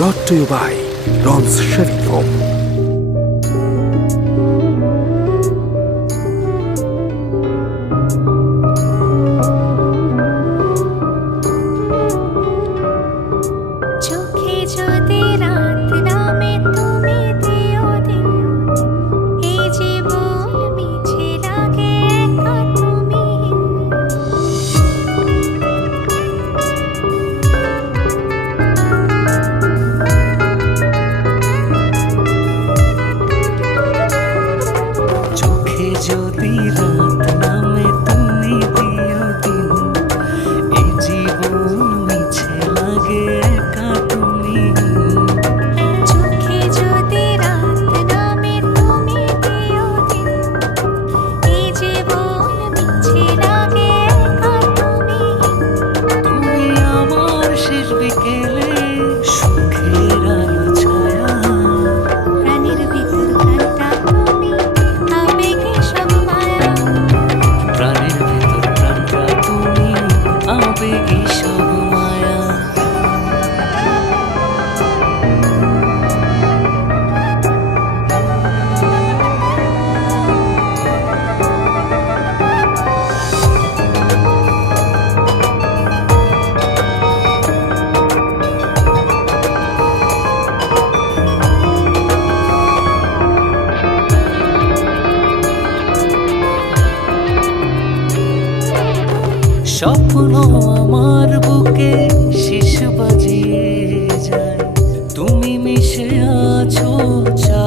brought to you by Ron's Shaving Foam. যদি রাত নামে তুমি দিও দিন, এই জীবন মিছে লাগে একা তুমি। চোখে যদি রাত নামে তুমি দিও দিন, এই জীবন মিছে লাগে একা তুমি। তুমি আমার শেষ বিকেলে সুখের আলো ছায়া, প্রাণের ভিতর প্রাণটা তুমি, আবেগে সব মায়া। প্রাণের ভিতর প্রাণটা তুমি, আবেগে সব মায়া। স্বপ্ন আমার বুকে শিশু বাজিয়ে যায়, তুমি মিশে আছো চা